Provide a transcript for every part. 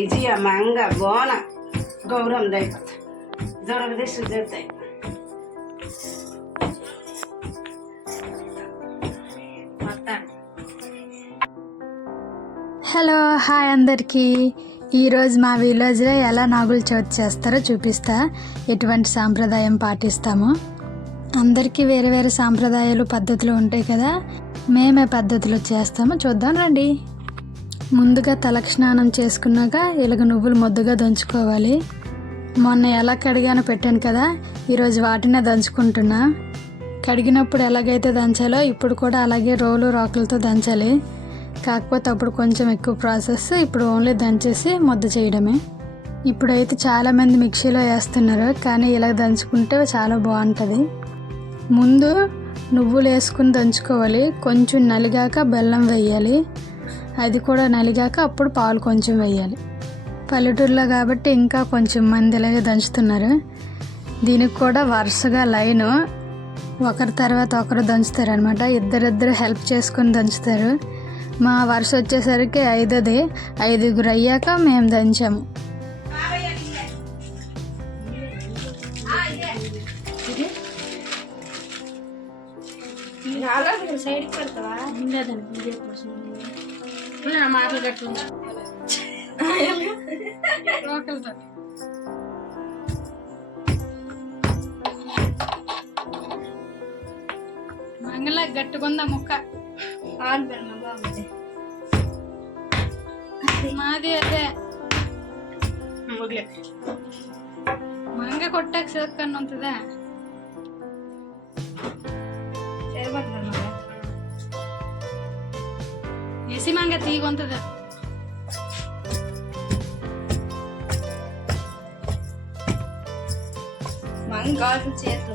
ఈజీగా మంగ బోన గౌరవం దైపోతాయి దొరకదే సుజాతాయి. Hello hi అందరికీ. ఈరోజు మా విలేజ్లో ఎలా నాగుల చవితి చేస్తారో చూపిస్తా. ఎటువంటి సాంప్రదాయం పాటిస్తామో. అందరికీ వేరే వేరే సాంప్రదాయాలు పద్ధతులు ఉంటాయి కదా, మేమే పద్ధతులు చేస్తామో చూద్దాం రండి. ముందుగా తలకు స్నానం చేసుకున్నాక ఇలాగ నువ్వులు ముద్దగా దంచుకోవాలి. మొన్న ఎలా కడిగానో పెట్టాను కదా, ఈరోజు వాటినే దంచుకుంటున్నా. కడిగినప్పుడు ఎలాగైతే దంచాలో ఇప్పుడు కూడా అలాగే రోలు రాకులతో దంచాలి. కాకపోతే అప్పుడు కొంచెం ఎక్కువ ప్రాసెస్, ఇప్పుడు ఓన్లీ దంచేసి ముద్ద చేయడమే. ఇప్పుడైతే చాలామంది మిక్సీలో వేస్తున్నారు, కానీ ఇలా దంచుకుంటే చాలా బాగుంటుంది. ముందు నువ్వులు వేసుకుని దంచుకోవాలి. కొంచెం నలిగాక బెల్లం వేయాలి. అది కూడా నలిగాక అప్పుడు పాలు కొంచెం వేయాలి. పల్లెటూరులో కాబట్టి ఇంకా కొంచెం మంది ఇలాగే దంచుతున్నారు. దీనికి కూడా వరుసగా లైను ఒకరి తర్వాత ఒకరు దంచుతారు అనమాట. ఇద్దరిద్దరు హెల్ప్ చేసుకొని దంచుతారు. మా వరుస వచ్చేసరికి 5ది. 5గురు అయ్యాక మేము దంచాము. మంగళ గట్టుకుందా ముక్క మాది అదే మంగ కొట్టాక సేర్కన్నా ఉంటుందా ఎసి మంగ తీగొంతದ మంగాడు చేతు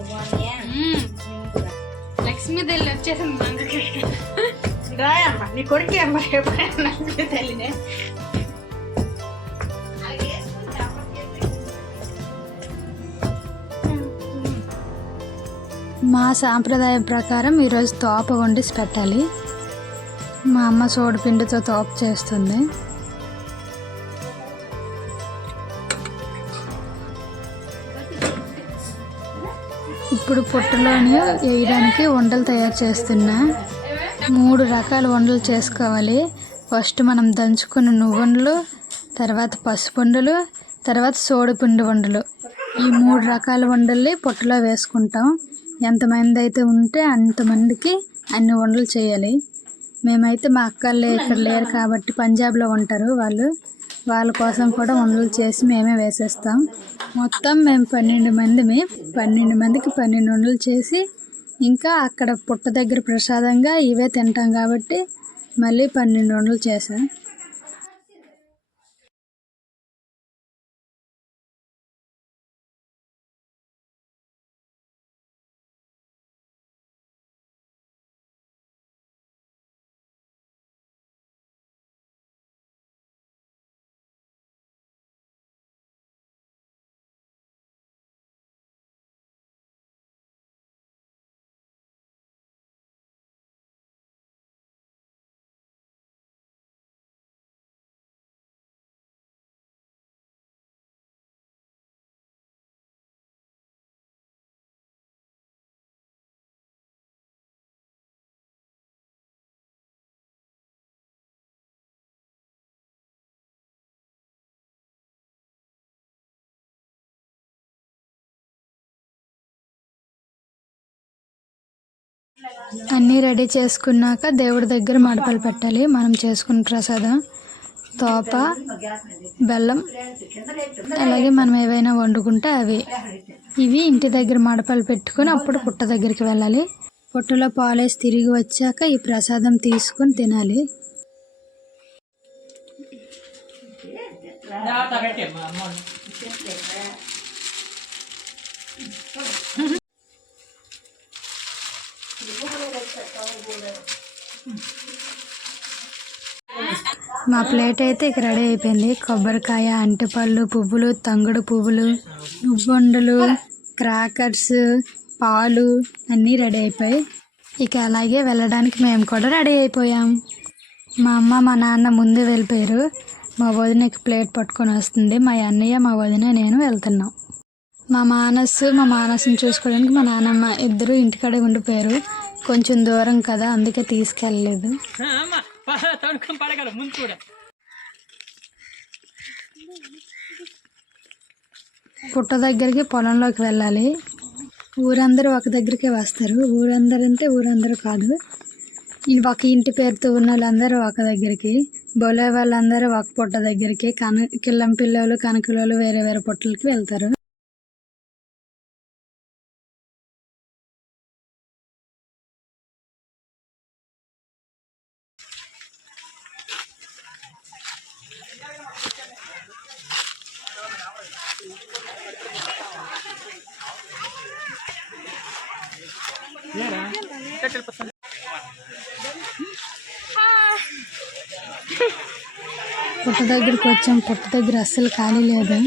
లక్ష్మీదేవి వచ్చేసింది మంగకి. రాయమ్మ నీ కొడుకే అమ్మ ఎప్పుడైనా తల్లినే. మా సాంప్రదాయం ప్రకారం ఈరోజు తోప వండిసి పెట్టాలి. మా అమ్మ సోడిపిండితో తోప చేస్తుంది. ఇప్పుడు పొట్టులోని వేయడానికి వంటలు తయారు చేస్తున్నా. 3 రకాల వంటలు చేసుకోవాలి. ఫస్ట్ మనం దంచుకున్న నువ్వుండలు, తర్వాత పసుపుండలు, తర్వాత సోడిపిండి వండలు. ఈ 3 రకాల వండల్ని పొట్టులో వేసుకుంటాం. ఎంతమంది అయితే ఉంటే అంతమందికి అన్ని వంటలు చేయాలి. మేమైతే మా అక్కలు ఇక్కడ లేరు కాబట్టి పంజాబ్లో ఉంటారు వాళ్ళ కోసం కూడా వంటలు చేసి మేమే వేసేస్తాం. మొత్తం మేము 12 మందిమి. 12 మందికి 12 వంటలు చేసి ఇంకా అక్కడ పుట్ట దగ్గర ప్రసాదంగా ఇవే తింటాం కాబట్టి మళ్ళీ 12 వంటలు చేసాం. అన్నీ రెడీ చేసుకున్నాక దేవుడి దగ్గర మడపలు పెట్టాలి. మనం చేసుకున్న ప్రసాదం తోప, బెల్లం, అలాగే మనం ఏవైనా వండుకుంటే అవి ఇవి ఇంటి దగ్గర మడపలు పెట్టుకుని అప్పుడు పుట్ట దగ్గరికి వెళ్ళాలి. పుట్టలో పాలేసి తిరిగి వచ్చాక ఈ ప్రసాదం తీసుకొని తినాలి. మా ప్లేట్ అయితే ఇక రెడీ అయిపోయింది. కొబ్బరికాయ, అంటిపళ్ళు, పువ్వులు, తంగుడు పువ్వులు, నువ్వుండలు, క్రాకర్స్, పాలు అన్నీ రెడీ అయిపోయాయి. ఇక అలాగే వెళ్ళడానికి మేము కూడా రెడీ అయిపోయాం. మా అమ్మ మా నాన్న ముందే వెళ్ళిపోయారు. మా వదినకి ప్లేట్ పట్టుకొని వస్తుంది. మా అన్నయ్య, మా వదిన, నేను వెళ్తున్నాం. మా మానస్ని చూసుకోవడానికి మా నాన్నమ్మ ఇద్దరు ఇంటికాడే ఉండిపోయారు. కొంచెం దూరం కదా, అందుకే తీసుకెళ్ళలేదు. పుట్ట దగ్గరికి పొలంలోకి వెళ్ళాలి. ఊరందరూ ఒక దగ్గరికే వస్తారు. ఊరందరూ అంటే ఊరందరూ కాదు, ఒక ఇంటి పేరుతో ఉన్న వాళ్ళందరూ ఒక దగ్గరికి, బొలే వాళ్ళందరూ ఒక పుట్ట దగ్గరికి, కిల్లం పిల్లలు, కనకలోళ్ళు వేరే వేరే పుట్టలకి వెళ్తారు. పుట్ట దగ్గరికి వచ్చాం. పుట్ట దగ్గర అస్సలు ఖాళీ లేదు.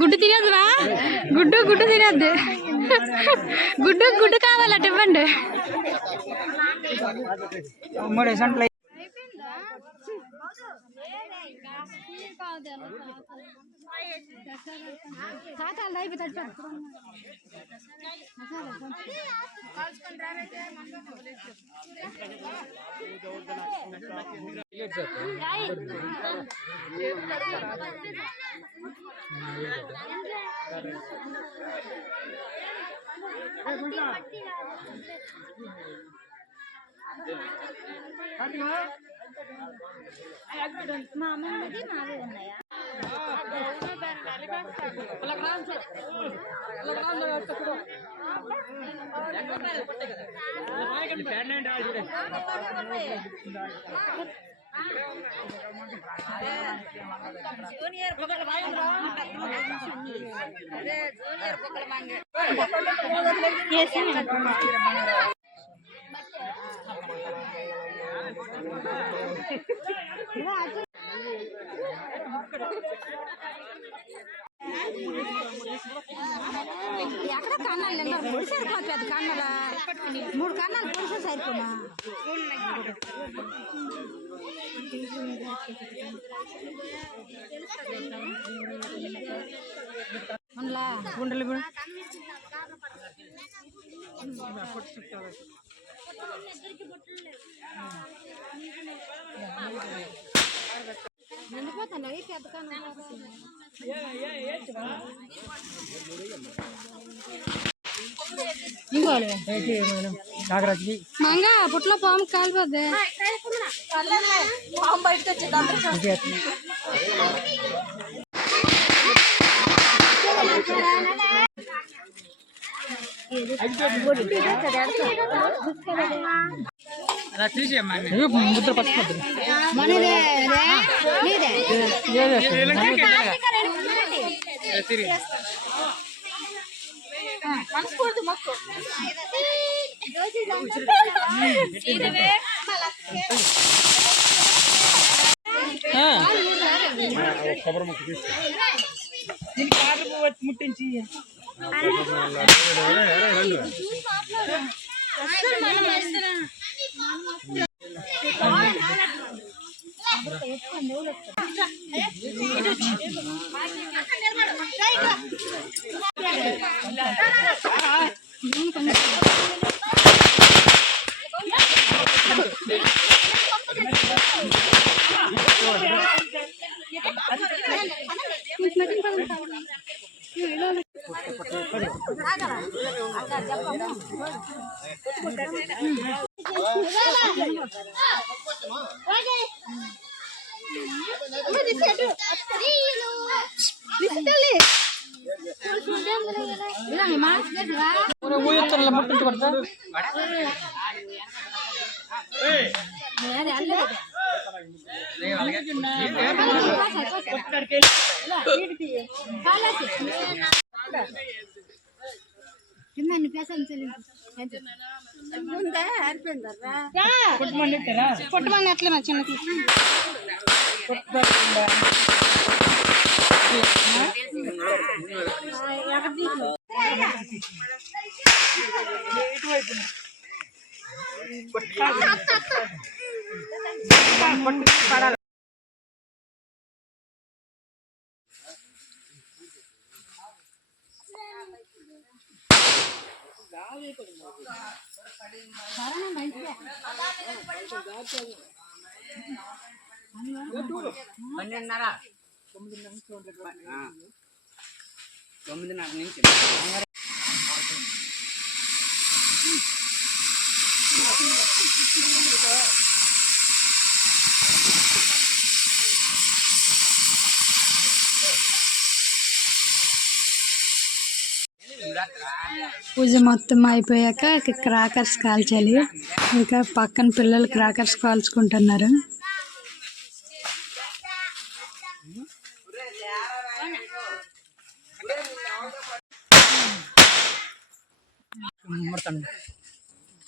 గుడ్డు తినేద్దురా, గుడ్డు తినేద్దు, గుడ్డు కావాలట ఇవ్వండి. మా అమ్మది నావే ఉన్నాయా? ఎక్కడ కన్నాలు పొడిసారు, పెద్ద కన్నాల 3 కన్నాలు పొడిసే సరిపోనా? నిండిపోతాను పెద్ద కన్నా. మంగా పుట్లో పాము కాలిపోద్ది. పాము బయటకు వచ్చి ముద్ర పట్టుకోద్దు. మనస్ఫూర్తి మొక్కు ముట్టించి పుట్టమని ఎట్లా చిన్న పూజ మొత్తం అయిపోయాక క్రాకర్స్ కాల్చాలి. ఇక పక్కన పిల్లలు క్రాకర్స్ కాల్చుకుంటున్నారు.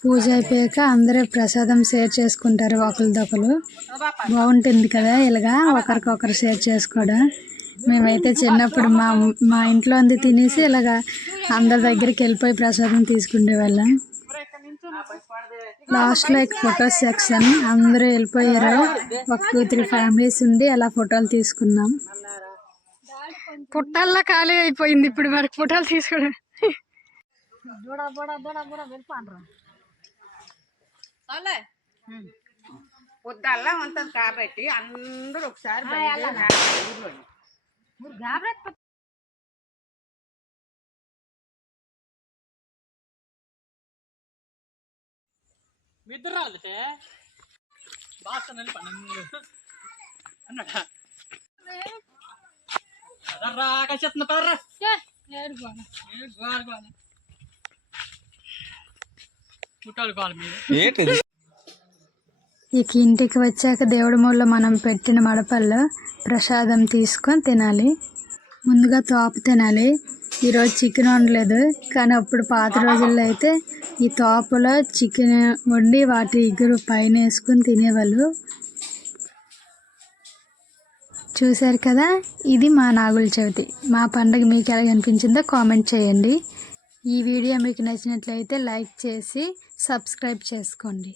పూజ అయిపోయాక అందరూ ప్రసాదం షేర్ చేసుకుంటారు ఒకరిదొకరు. బాగుంటుంది కదా ఇలాగా ఒకరికొకరు షేర్ చేసుకోవడం. మేమైతే చిన్నప్పుడు మా ఇంట్లో ఉంది తినేసి ఇలాగా అందరి దగ్గరికి వెళ్ళిపోయి ప్రసాదం తీసుకునే వాళ్ళం. లాస్ట్లో ఫోటో సెక్షన్ అందరూ వెళ్ళిపోయారు. ఒక 2-3 ఫ్యామిలీస్ ఉండి అలా ఫోటోలు తీసుకున్నాం. పుట్టాల్లో ఖాళీ అయిపోయింది ఇప్పుడు మనకి ఫోటోలు తీసుకోవడం. పొద్దుల్లా ఉంటుంది కాబట్టి అందరూ ఒకసారి ఇక ఇంటికి వచ్చాక దేవుడి మూలలో మనం పెట్టిన మడపల్లో ప్రసాదం తీసుకొని తినాలి. ముందుగా తోపు తినాలి. ఈరోజు చికెన్ వండలేదు, కానీ అప్పుడు పాత రోజుల్లో అయితే ఈ తోపులో చికెన్ వండి వాటి ఇగురు పైన వేసుకొని తినేవాళ్ళు. చూశారు కదా, ఇది మా నాగుల చవితి. మా పండుగ మీకు ఎలా అనిపించిందో కామెంట్ చేయండి. ఈ వీడియో మీకు నచ్చినట్లయితే లైక్ చేసి సబ్స్క్రైబ్ చేసుకోండి.